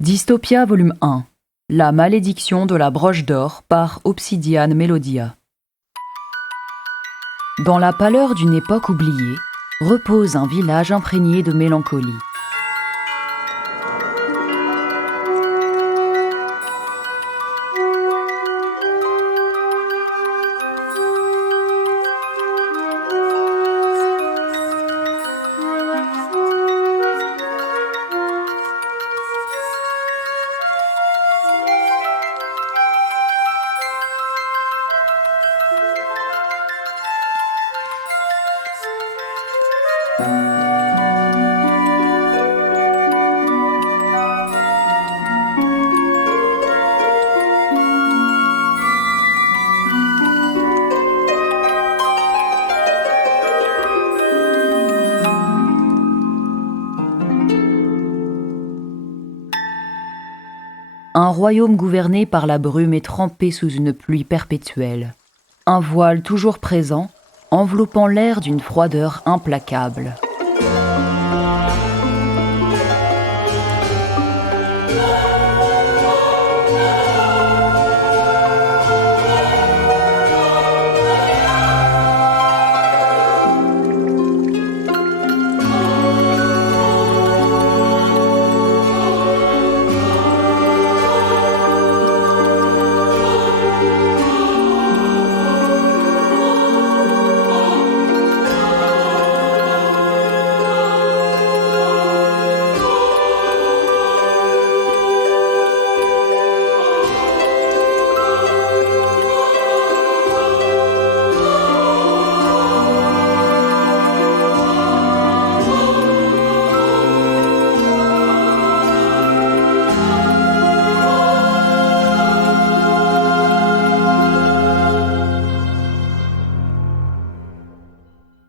Dystopia volume 1. La malédiction de la broche d'or par Obsidian Melodia. Dans la pâleur d'une époque oubliée, repose un village imprégné de mélancolie. Un royaume gouverné par la brume et trempé sous une pluie perpétuelle. Un voile toujours présent, enveloppant l'air d'une froideur implacable.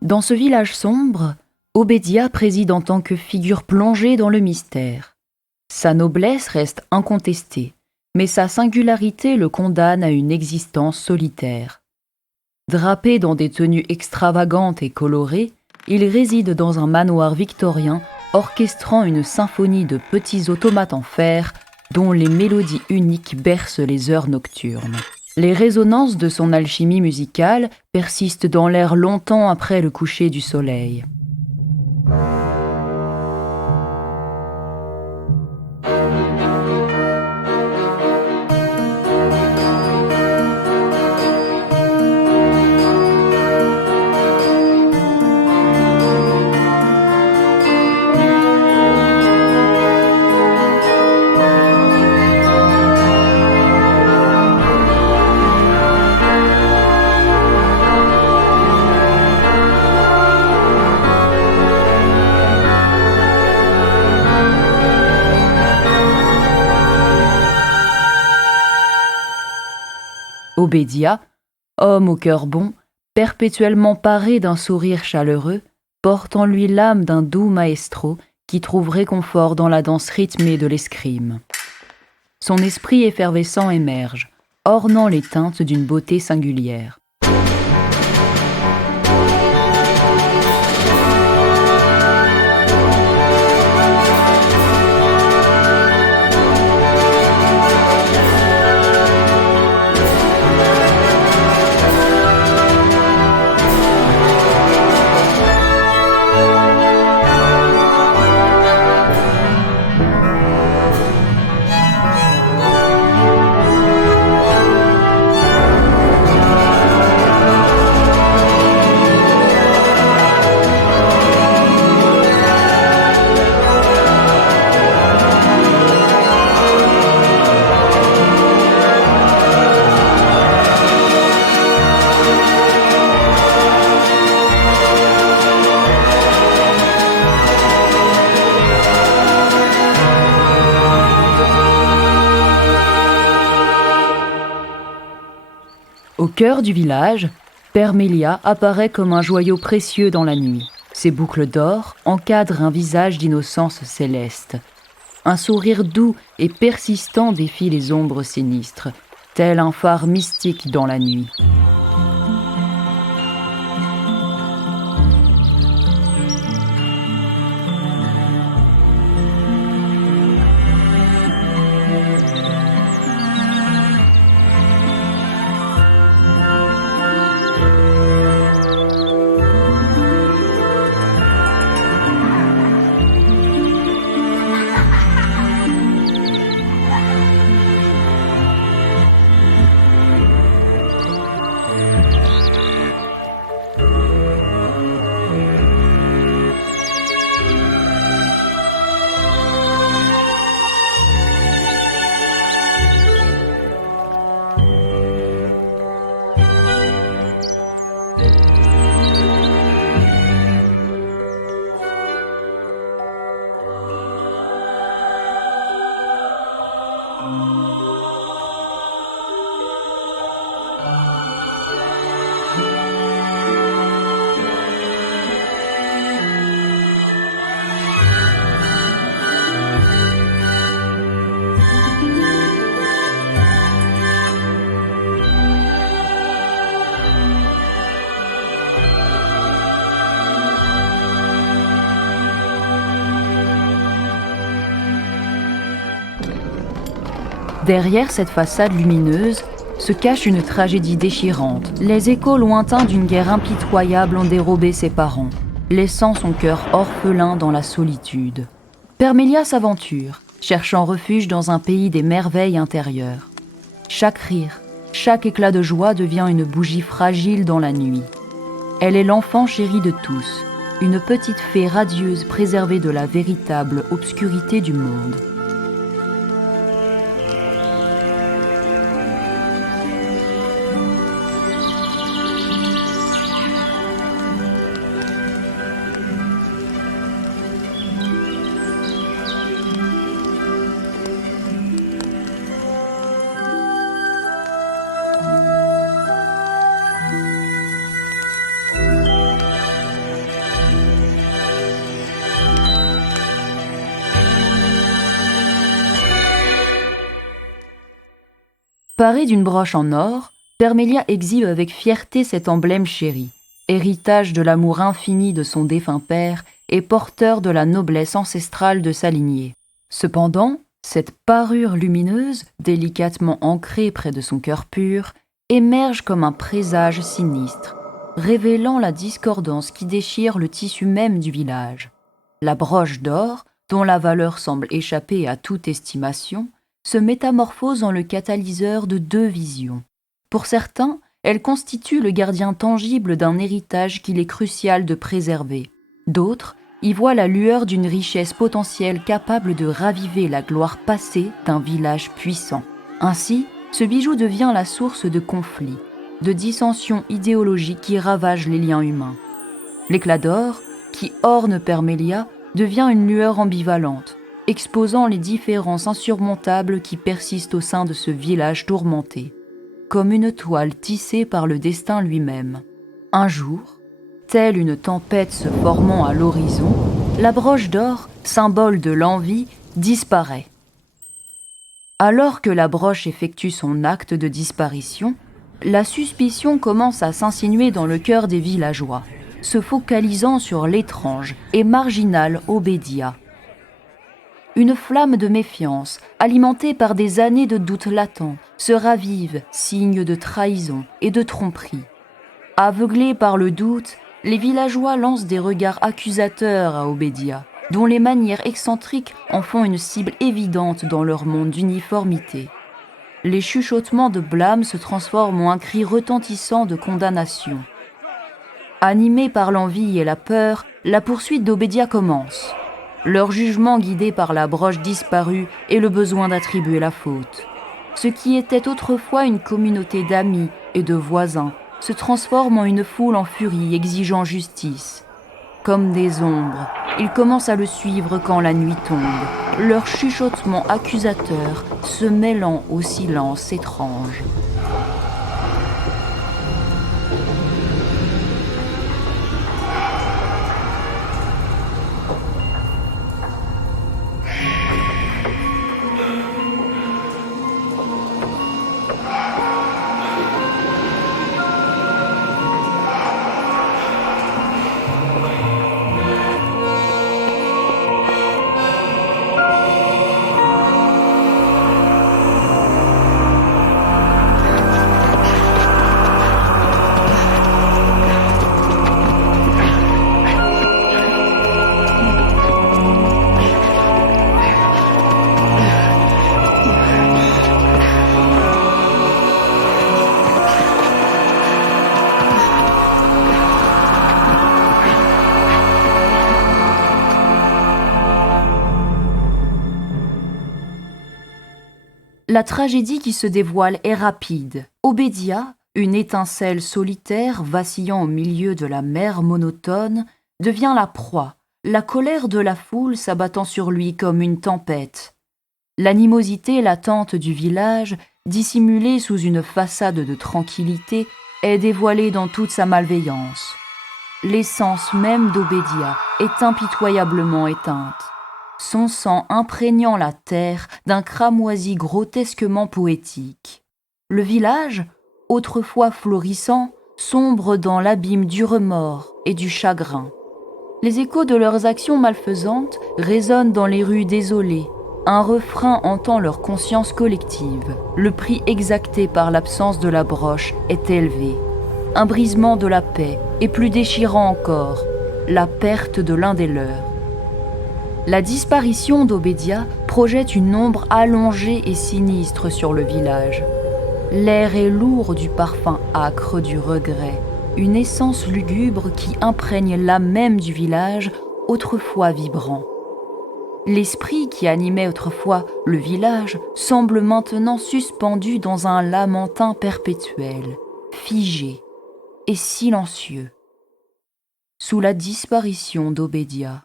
Dans ce village sombre, Obédia préside en tant que figure plongée dans le mystère. Sa noblesse reste incontestée, mais sa singularité le condamne à une existence solitaire. Drapé dans des tenues extravagantes et colorées, il réside dans un manoir victorien orchestrant une symphonie de petits automates en fer dont les mélodies uniques bercent les heures nocturnes. Les résonances de son alchimie musicale persistent dans l'air longtemps après le coucher du soleil. Obédia, homme au cœur bon, perpétuellement paré d'un sourire chaleureux, porte en lui l'âme d'un doux maestro qui trouve réconfort dans la danse rythmée de l'escrime. Son esprit effervescent émerge, ornant les teintes d'une beauté singulière. Au cœur du village, Père Mélia apparaît comme un joyau précieux dans la nuit. Ses boucles d'or encadrent un visage d'innocence céleste. Un sourire doux et persistant défie les ombres sinistres, tel un phare mystique dans la nuit. Derrière cette façade lumineuse se cache une tragédie déchirante. Les échos lointains d'une guerre impitoyable ont dérobé ses parents, laissant son cœur orphelin dans la solitude. Permélia s'aventure, cherchant refuge dans un pays des merveilles intérieures. Chaque rire, chaque éclat de joie devient une bougie fragile dans la nuit. Elle est l'enfant chéri de tous, une petite fée radieuse préservée de la véritable obscurité du monde. Parée d'une broche en or, Permélia exhibe avec fierté cet emblème chéri, héritage de l'amour infini de son défunt père et porteur de la noblesse ancestrale de sa lignée. Cependant, cette parure lumineuse, délicatement ancrée près de son cœur pur, émerge comme un présage sinistre, révélant la discordance qui déchire le tissu même du village. La broche d'or, dont la valeur semble échapper à toute estimation, se métamorphose en le catalyseur de deux visions. Pour certains, elle constitue le gardien tangible d'un héritage qu'il est crucial de préserver. D'autres y voient la lueur d'une richesse potentielle capable de raviver la gloire passée d'un village puissant. Ainsi, ce bijou devient la source de conflits, de dissensions idéologiques qui ravagent les liens humains. L'éclat d'or, qui orne Permélia, devient une lueur ambivalente, exposant les différences insurmontables qui persistent au sein de ce village tourmenté, comme une toile tissée par le destin lui-même. Un jour, telle une tempête se formant à l'horizon, la broche d'or, symbole de l'envie, disparaît. Alors que la broche effectue son acte de disparition, la suspicion commence à s'insinuer dans le cœur des villageois, se focalisant sur l'étrange et marginal Obédia. Une flamme de méfiance, alimentée par des années de doutes latents, se ravive, signe de trahison et de tromperie. Aveuglés par le doute, les villageois lancent des regards accusateurs à Obédia, dont les manières excentriques en font une cible évidente dans leur monde d'uniformité. Les chuchotements de blâme se transforment en un cri retentissant de condamnation. Animés par l'envie et la peur, la poursuite d'Obédia commence. Leur jugement guidé par la broche disparue et le besoin d'attribuer la faute. Ce qui était autrefois une communauté d'amis et de voisins se transforme en une foule en furie exigeant justice. Comme des ombres, ils commencent à le suivre quand la nuit tombe, leur chuchotement accusateur se mêlant au silence étrange. La tragédie qui se dévoile est rapide. Obédia, une étincelle solitaire vacillant au milieu de la mer monotone, devient la proie, la colère de la foule s'abattant sur lui comme une tempête. L'animosité latente du village, dissimulée sous une façade de tranquillité, est dévoilée dans toute sa malveillance. L'essence même d'Obédia est impitoyablement éteinte, son sang imprégnant la terre d'un cramoisi grotesquement poétique. Le village, autrefois florissant, sombre dans l'abîme du remords et du chagrin. Les échos de leurs actions malfaisantes résonnent dans les rues désolées. Un refrain entend leur conscience collective. Le prix exacté par l'absence de la broche est élevé. Un brisement de la paix est plus déchirant encore, la perte de l'un des leurs. La disparition d'Obédia projette une ombre allongée et sinistre sur le village. L'air est lourd du parfum âcre du regret, une essence lugubre qui imprègne l'âme même du village, autrefois vibrant. L'esprit qui animait autrefois le village semble maintenant suspendu dans un lamentin perpétuel, figé et silencieux, sous la disparition d'Obédia.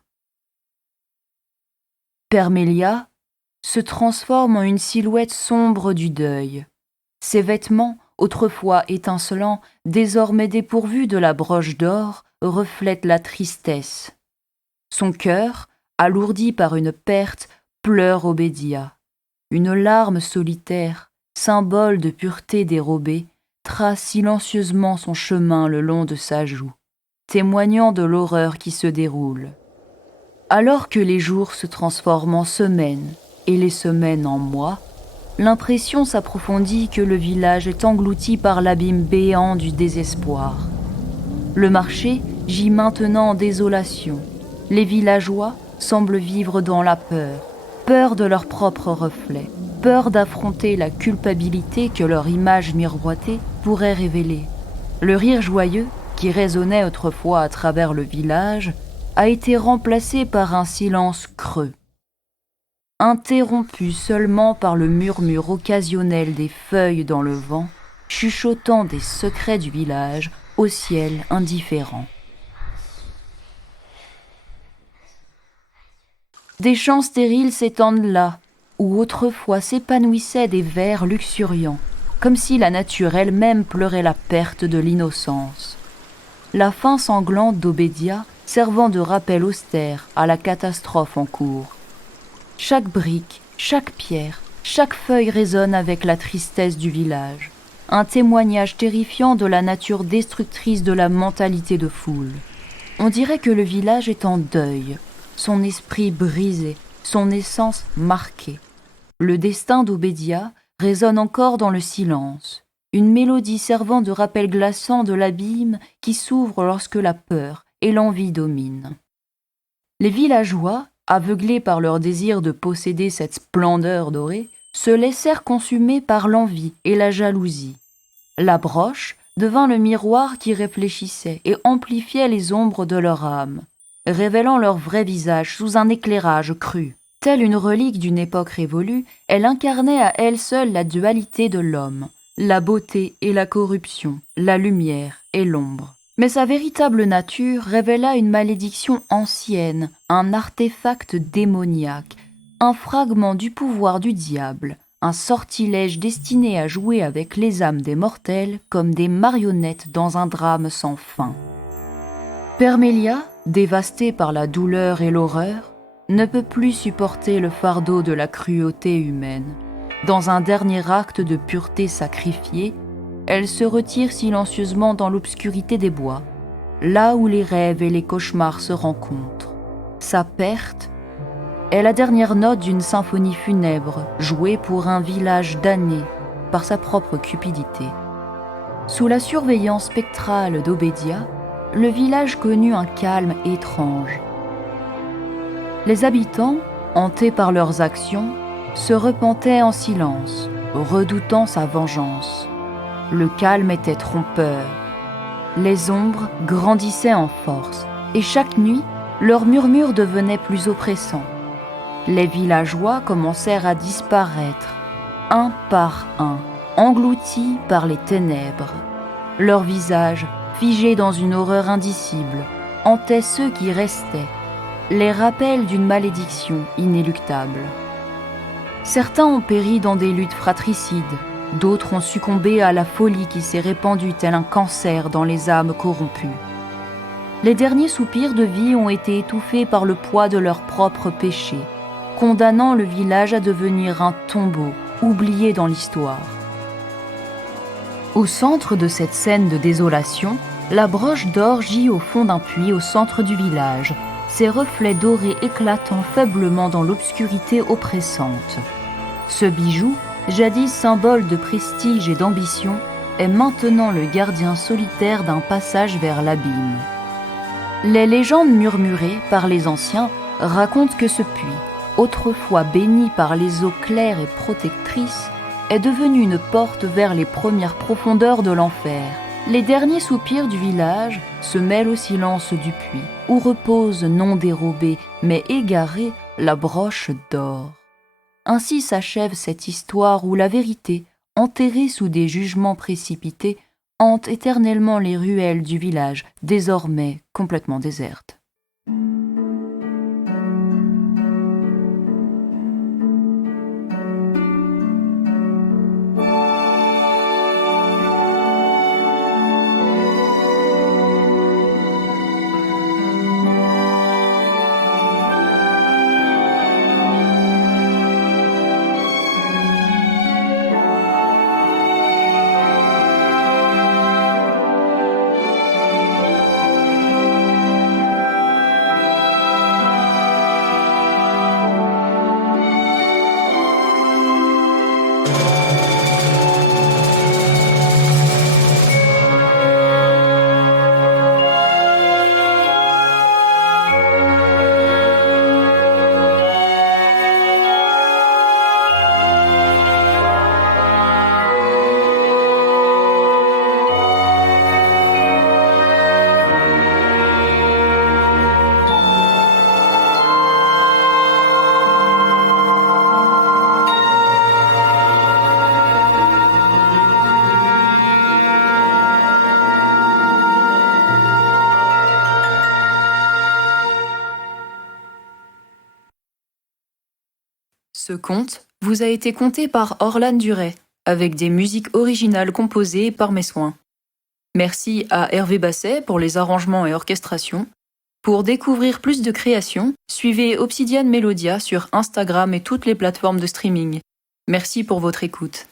Permélia se transforme en une silhouette sombre du deuil. Ses vêtements, autrefois étincelants, désormais dépourvus de la broche d'or, reflètent la tristesse. Son cœur, alourdi par une perte, pleure Obédia. Une larme solitaire, symbole de pureté dérobée, trace silencieusement son chemin le long de sa joue, témoignant de l'horreur qui se déroule. Alors que les jours se transforment en semaines et les semaines en mois, l'impression s'approfondit que le village est englouti par l'abîme béant du désespoir. Le marché gît maintenant en désolation. Les villageois semblent vivre dans la peur, peur de leur propre reflet, peur d'affronter la culpabilité que leur image miroitée pourrait révéler. Le rire joyeux, qui résonnait autrefois à travers le village, a été remplacé par un silence creux, interrompu seulement par le murmure occasionnel des feuilles dans le vent, chuchotant des secrets du village au ciel indifférent. Des champs stériles s'étendent là, où autrefois s'épanouissaient des vers luxuriants, comme si la nature elle-même pleurait la perte de l'innocence. La fin sanglante d'Obédia servant de rappel austère à la catastrophe en cours. Chaque brique, chaque pierre, chaque feuille résonne avec la tristesse du village, un témoignage terrifiant de la nature destructrice de la mentalité de foule. On dirait que le village est en deuil, son esprit brisé, son essence marquée. Le destin d'Obédia résonne encore dans le silence, une mélodie servant de rappel glaçant de l'abîme qui s'ouvre lorsque la peur et l'envie dominent. Les villageois, aveuglés par leur désir de posséder cette splendeur dorée, se laissèrent consumer par l'envie et la jalousie. La broche devint le miroir qui réfléchissait et amplifiait les ombres de leur âme, révélant leur vrai visage sous un éclairage cru. Telle une relique d'une époque révolue, elle incarnait à elle seule la dualité de l'homme, la beauté et la corruption, la lumière et l'ombre. Mais sa véritable nature révéla une malédiction ancienne, un artefact démoniaque, un fragment du pouvoir du diable, un sortilège destiné à jouer avec les âmes des mortels comme des marionnettes dans un drame sans fin. Permélia, dévastée par la douleur et l'horreur, ne peut plus supporter le fardeau de la cruauté humaine. Dans un dernier acte de pureté sacrifiée, elle se retire silencieusement dans l'obscurité des bois, là où les rêves et les cauchemars se rencontrent. Sa perte est la dernière note d'une symphonie funèbre jouée pour un village damné par sa propre cupidité. Sous la surveillance spectrale d'Obédia, le village connut un calme étrange. Les habitants, hantés par leurs actions, se repentaient en silence, redoutant sa vengeance. Le calme était trompeur. Les ombres grandissaient en force, et chaque nuit, leur murmure devenait plus oppressant. Les villageois commencèrent à disparaître, un par un, engloutis par les ténèbres. Leurs visages, figés dans une horreur indicible, hantaient ceux qui restaient, les rappels d'une malédiction inéluctable. Certains ont péri dans des luttes fratricides, d'autres ont succombé à la folie qui s'est répandue tel un cancer dans les âmes corrompues. Les derniers soupirs de vie ont été étouffés par le poids de leurs propres péchés, condamnant le village à devenir un tombeau, oublié dans l'histoire. Au centre de cette scène de désolation, la broche d'or gît au fond d'un puits au centre du village, ses reflets dorés éclatant faiblement dans l'obscurité oppressante. Ce bijou, jadis symbole de prestige et d'ambition, est maintenant le gardien solitaire d'un passage vers l'abîme. Les légendes murmurées par les anciens racontent que ce puits, autrefois béni par les eaux claires et protectrices, est devenu une porte vers les premières profondeurs de l'enfer. Les derniers soupirs du village se mêlent au silence du puits, où repose non dérobée, mais égarée, la broche d'or. Ainsi s'achève cette histoire où la vérité, enterrée sous des jugements précipités, hante éternellement les ruelles du village, désormais complètement désertes. Ce conte vous a été conté par Orlane Duret, avec des musiques originales composées par mes soins. Merci à Hervé Basset pour les arrangements et orchestrations. Pour découvrir plus de créations, suivez Obsidian Melodia sur Instagram et toutes les plateformes de streaming. Merci pour votre écoute.